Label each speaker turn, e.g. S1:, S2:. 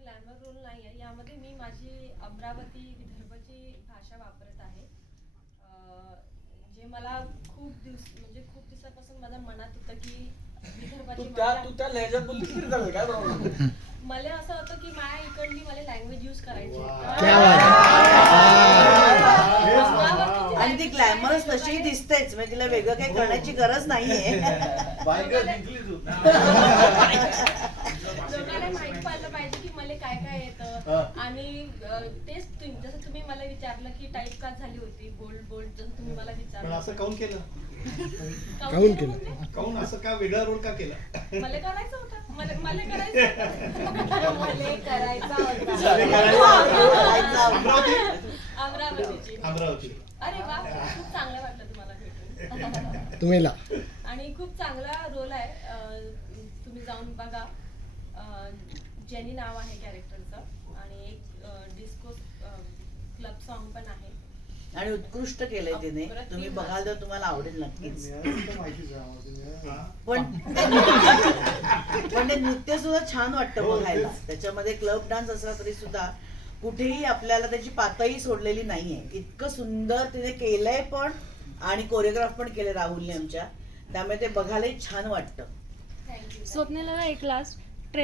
S1: Glamour role नाही आहे यामध्ये मी माझी अमरावती विदर्भाची भाषा वापरत आहे. अं, जे मला खूप दिवस म्हणजे खूप दिवसापासून माझ्या मनात होतं की विदर्भाची मला असं होतं की माझ्या इकडली मला लँग्वेज यूज करायची.
S2: आणि ती ग्लॅमरस तशी दिसतेच म्हणजे तिला वेगळं काही करण्याची गरज नाहीये.
S3: बायकर जिंकली तू.
S1: काय काय
S3: हा.
S1: येतं आणि तेच तुम- जसं तुम्ही मला विचारलं की टाईप का झाली होती बोल्ड बोल्ड जसं तुम्ही मला
S4: पण
S1: विचारलं
S4: असं काऊन केलं?
S5: काहून केलं?
S1: म्हणजे?
S4: काऊन असं का वेगळा रोल का केला?
S1: मला करायचं होतं. मला मला करायचं होतं. मला करायचा होता.
S4: अमरावती?
S1: अमरावतीची.
S4: अमरावती.
S1: अरे वा खूप चांगलं वाटलं तुम्हाला भेटून.
S5: तुम्हीला.
S1: आणि खूप चांगला रोल आहे. अं, तुम्ही जाऊन बघा. जेनी नाव आहे कॅरेक्टरचं आणि एक डिस्को क्लब सॉन्ग पण आहे.
S2: आणि उत्कृष्ट केलंय तिने. तुम्ही बघाल तर तुम्हाला आवडेल नक्कीच. पण ते- पण ते नृत्य सुद्धा छान वाटतं
S4: हो,
S2: बघायला. त्याच्यामध्ये क्लब डान्स असला तरी सुद्धा कुठेही आपल्याला त्याची पातळी सोडलेली नाहीये. इतकं सुंदर तिने केलंय पण आणि कोरिओग्राफ पण केले राहुलने आमच्या. त्यामुळे ते बघायलाही छान वाटतं.
S6: स्वप्नेला एक लास्ट